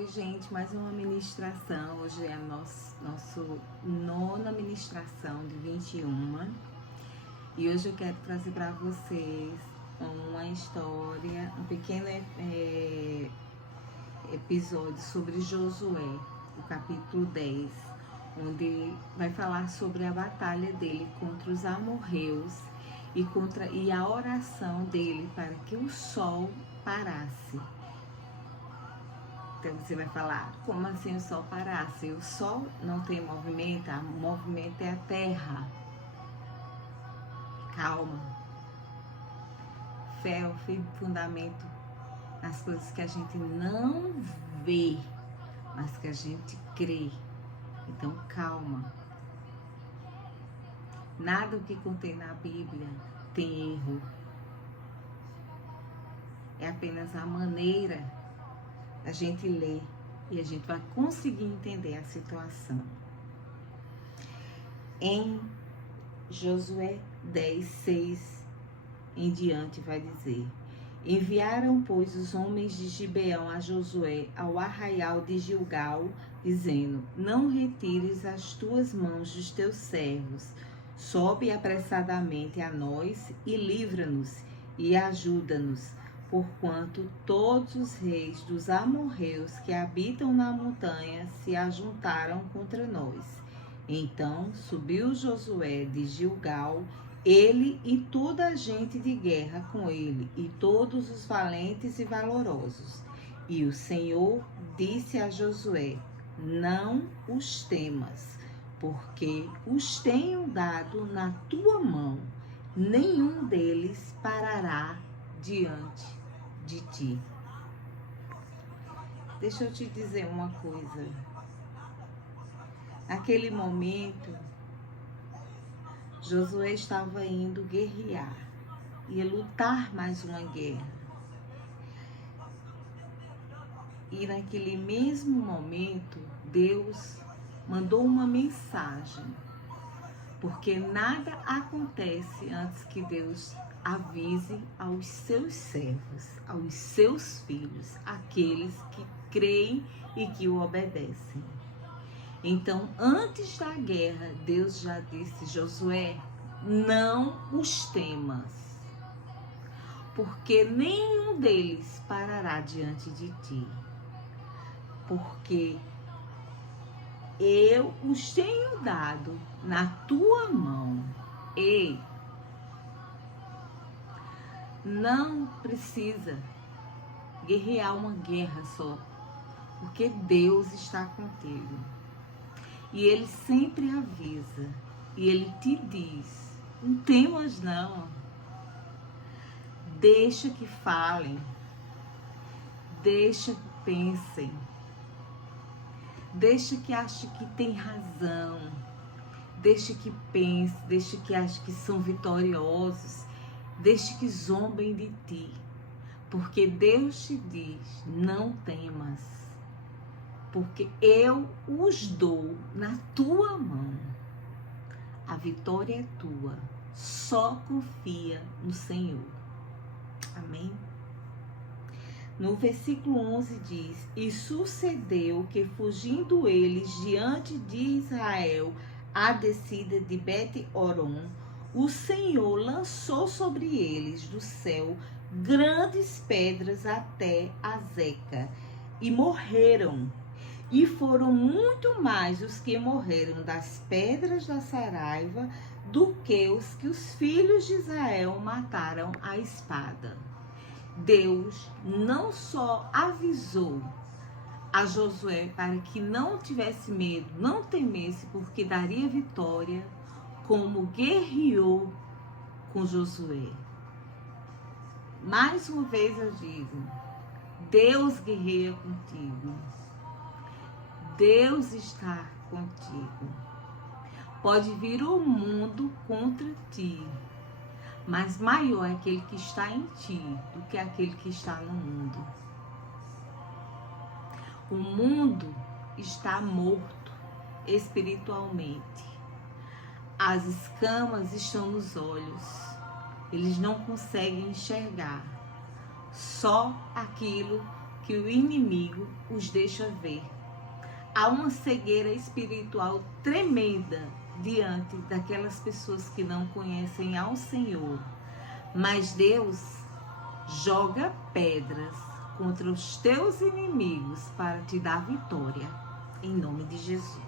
Oi, gente, mais uma ministração. Hoje é a nossa nona ministração de 21. E hoje eu quero trazer para vocês uma história, um pequeno episódio sobre Josué, o capítulo 10, onde vai falar sobre a batalha dele contra os amorreus e a oração dele para que o sol parasse. Então você vai falar, como assim o sol parasse? O sol não tem movimento, o movimento é a terra. Calma. Fé é o fundamento nas coisas que a gente não vê, mas que a gente crê. Então calma. Nada do que contém na Bíblia tem erro. É apenas a maneira a gente lê e a gente vai conseguir entender a situação. Em Josué 10, 6 em diante vai dizer: enviaram, pois, os homens de Gibeão a Josué ao arraial de Gilgal, dizendo: não retires as tuas mãos dos teus servos, sobe apressadamente a nós e livra-nos e ajuda-nos, porquanto todos os reis dos amorreus que habitam na montanha se ajuntaram contra nós. Então subiu Josué de Gilgal, ele e toda a gente de guerra com ele, e todos os valentes e valorosos. E o Senhor disse a Josué: não os temas, porque os tenho dado na tua mão, nenhum deles parará diante de ti. Deixa eu te dizer uma coisa. Naquele momento, Josué estava indo guerrear, ia lutar mais uma guerra. E naquele mesmo momento, Deus mandou uma mensagem, porque nada acontece antes que Deus avise aos seus servos, aos seus filhos, aqueles que creem e que o obedecem. Então, antes da guerra, Deus já disse: Josué, não os temas, porque nenhum deles parará diante de ti, porque eu os tenho dado na tua mão. E não precisa guerrear uma guerra só, porque Deus está contigo. E Ele sempre avisa, e Ele te diz: não temas não, deixa que falem, deixa que pensem, deixa que achem que tem razão, deixa que pense, deixa que achem que são vitoriosos, deixa que zombem de ti, porque Deus te diz: não temas, porque eu os dou na tua mão. A vitória é tua, só confia no Senhor. Amém? No versículo 11 diz: e sucedeu que, fugindo eles diante de Israel a descida de Bet-Horon, o Senhor lançou sobre eles do céu grandes pedras até a Zeca, e morreram. E foram muito mais os que morreram das pedras da saraiva do que os filhos de Israel mataram à espada. Deus não só avisou a Josué para que não tivesse medo, não temesse, porque daria vitória, como guerreou com Josué. Mais uma vez eu digo: Deus guerreia contigo. Deus está contigo. Pode vir o mundo contra ti, mas maior é aquele que está em ti do que aquele que está no mundo. O mundo está morto espiritualmente. As escamas estão nos olhos. Eles não conseguem enxergar. Só aquilo que o inimigo nos deixa ver. Há uma cegueira espiritual tremenda diante daquelas pessoas que não conhecem ao Senhor. Mas Deus joga pedras contra os teus inimigos para te dar vitória, em nome de Jesus.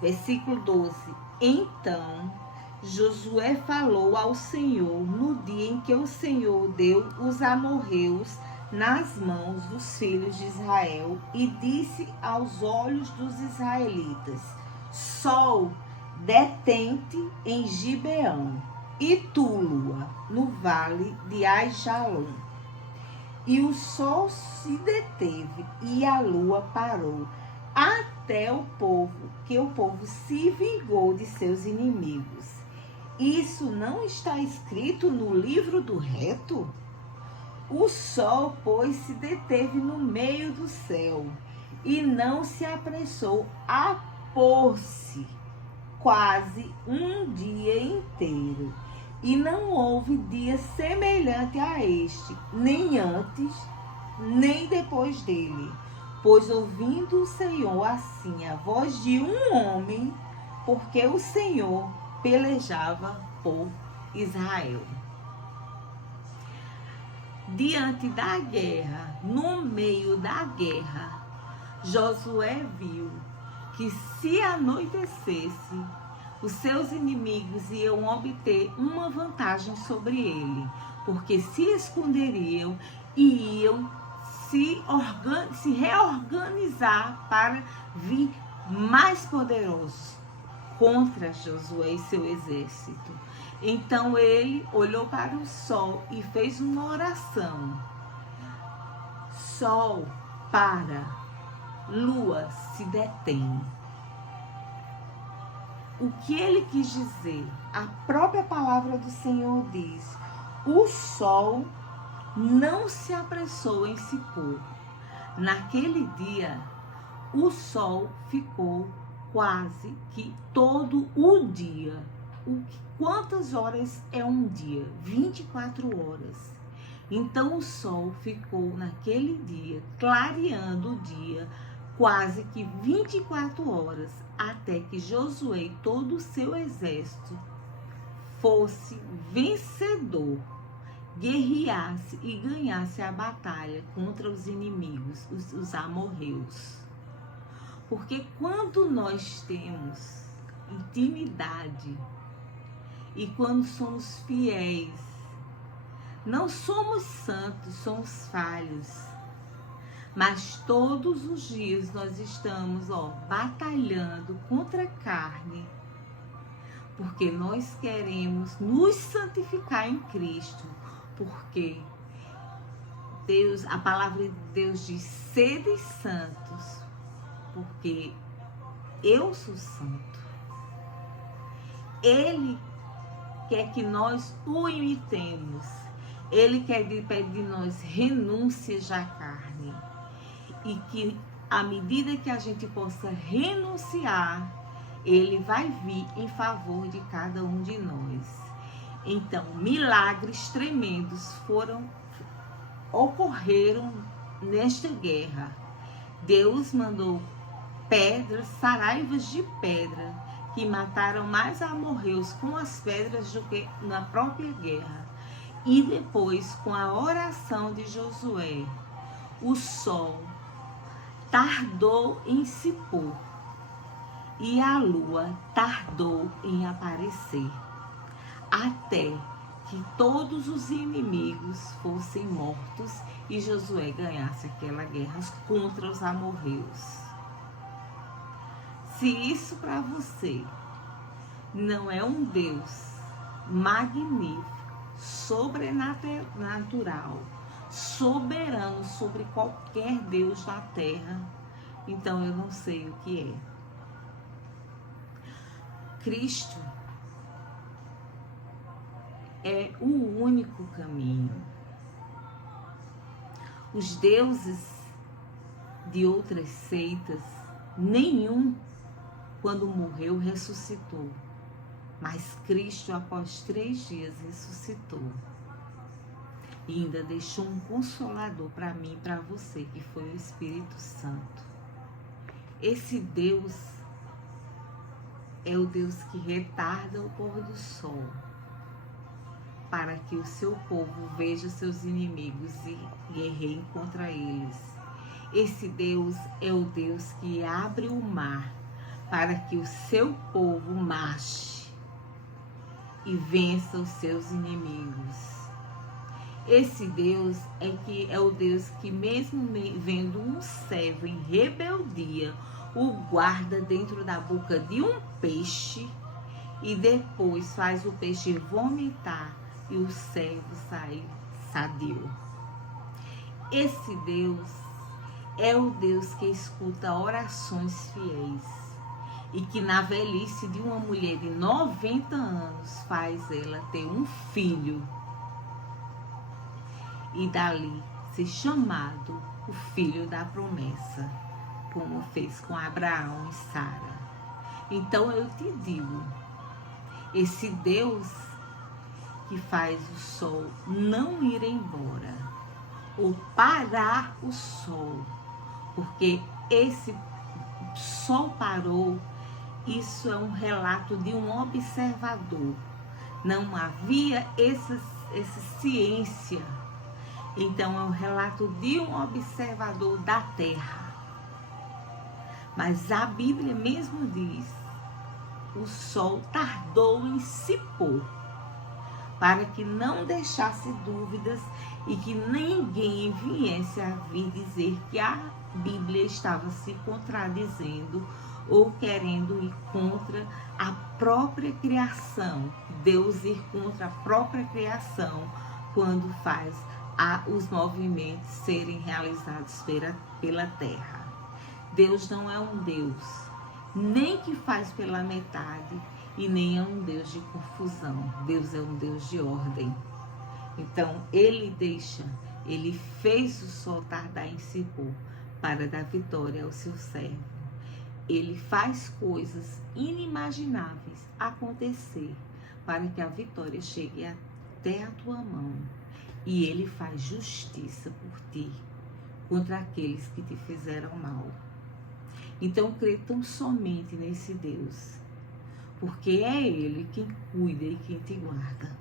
Versículo 12. Então Josué falou ao Senhor no dia em que o Senhor deu os amorreus nas mãos dos filhos de Israel e disse aos olhos dos israelitas: Sol, detente em Gibeão, e tu, lua, no vale de Aijalon. E o sol se deteve e a lua parou, até o povo se vingou de seus inimigos. Isso não está escrito no livro do reto? O sol, pois, se deteve no meio do céu e não se apressou a pôr-se quase um dia inteiro. E não houve dia semelhante a este, nem antes, nem depois dele. Pois ouvindo o Senhor assim a voz de um homem, porque o Senhor pelejava por Israel. Diante da guerra, no meio da guerra, Josué viu que se anoitecesse, os seus inimigos iam obter uma vantagem sobre ele, porque se esconderiam e iam se reorganizar para vir mais poderoso contra Josué e seu exército. Então ele olhou para o sol e fez uma oração. Sol, para, lua, se detém. O que ele quis dizer? A própria palavra do Senhor diz: o sol não se apressou em se pôr. Naquele dia, o sol ficou quase que todo o dia. Quantas horas é um dia? 24 horas. Então o sol ficou naquele dia, clareando o dia, quase que 24 horas, até que Josué e todo o seu exército fosse vencedor, guerreasse e ganhasse a batalha contra os inimigos, os amorreus. Porque quando nós temos intimidade e quando somos fiéis, não somos santos, somos falhos, mas todos os dias nós estamos batalhando contra a carne, porque nós queremos nos santificar em Cristo, porque Deus, a palavra de Deus diz: sede santos, porque eu sou santo. Ele quer que nós o imitemos. Ele pede de nós renúncias à carne. E que à medida que a gente possa renunciar, ele vai vir em favor de cada um de nós. Então, milagres tremendos ocorreram nesta guerra. Deus mandou pedras, saraivas de pedra, que mataram mais amorreus com as pedras do que na própria guerra. E depois, com a oração de Josué, o sol tardou em se pôr e a lua tardou em aparecer, até que todos os inimigos fossem mortos e Josué ganhasse aquela guerra contra os amorreus. Se isso para você não é um Deus magnífico, sobrenatural, soberano sobre qualquer Deus da terra, então eu não sei o que é. Cristo é o único caminho. Os deuses de outras seitas, nenhum, quando morreu, ressuscitou. Mas Cristo, após 3 dias, ressuscitou. e ainda deixou um consolador para mim e para você, que foi o Espírito Santo. Esse Deus é o Deus que retarda o pôr do sol, para que o seu povo veja seus inimigos e guerreie contra eles. Esse Deus é o Deus que abre o mar para que o seu povo marche e vença os seus inimigos. Esse Deus é o Deus que, mesmo vendo um servo em rebeldia, o guarda dentro da boca de um peixe e depois faz o peixe vomitar e o servo sai sadio. Esse Deus é o Deus que escuta orações fiéis e que na velhice de uma mulher de 90 anos faz ela ter um filho e dali ser chamado o filho da promessa, como fez com Abraão e Sara. Então eu te digo, esse Deus que faz o sol não ir embora ou parar o sol, porque esse sol parou, isso é um relato de um observador. Não havia essa ciência. Então é um relato de um observador da terra. Mas a Bíblia mesmo diz, o sol tardou em se pôr, para que não deixasse dúvidas e que ninguém viesse a vir dizer que a Bíblia estava se contradizendo ou querendo ir contra a própria criação. Deus ir contra a própria criação quando faz os movimentos serem realizados pela terra. Deus não é um Deus nem que faz pela metade e nem é um Deus de confusão. Deus é um Deus de ordem. Então ele fez o sol tardar em se pôr para dar vitória ao seu servo. Ele faz coisas inimagináveis acontecer para que a vitória chegue até a tua mão. E ele faz justiça por ti contra aqueles que te fizeram mal. Então crê tão somente nesse Deus, porque é ele quem cuida e quem te guarda.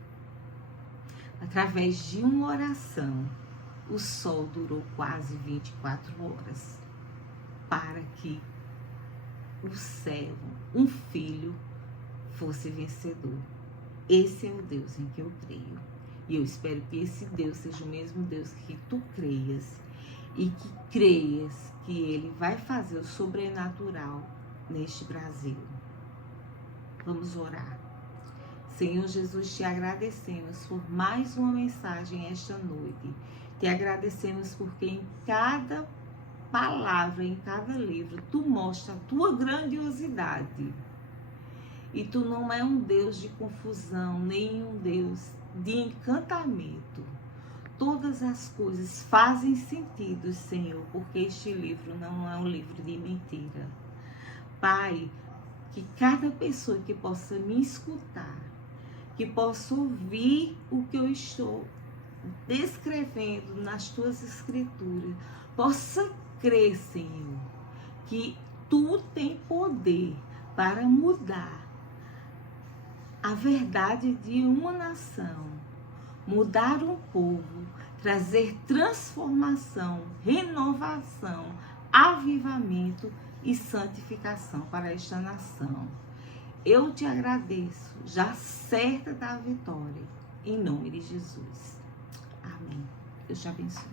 Através de uma oração, o sol durou quase 24 horas para que o servo, um filho, fosse vencedor. Esse é o Deus em que eu creio. E eu espero que esse Deus seja o mesmo Deus que tu creias e que creias que ele vai fazer o sobrenatural neste Brasil. Vamos orar. Senhor Jesus, te agradecemos por mais uma mensagem esta noite. Te agradecemos porque em cada palavra, em cada livro, tu mostra a tua grandiosidade. E tu não é um Deus de confusão, nem um Deus de encantamento. Todas as coisas fazem sentido, Senhor, porque este livro não é um livro de mentira. Pai, que cada pessoa que possa me escutar, que possa ouvir o que eu estou descrevendo nas tuas escrituras, possa crer, Senhor, que tu tem poder para mudar a verdade de uma nação, mudar um povo, trazer transformação, renovação, avivamento e santificação para esta nação. Eu te agradeço, já certa da vitória, em nome de Jesus. Amém. Deus te abençoe.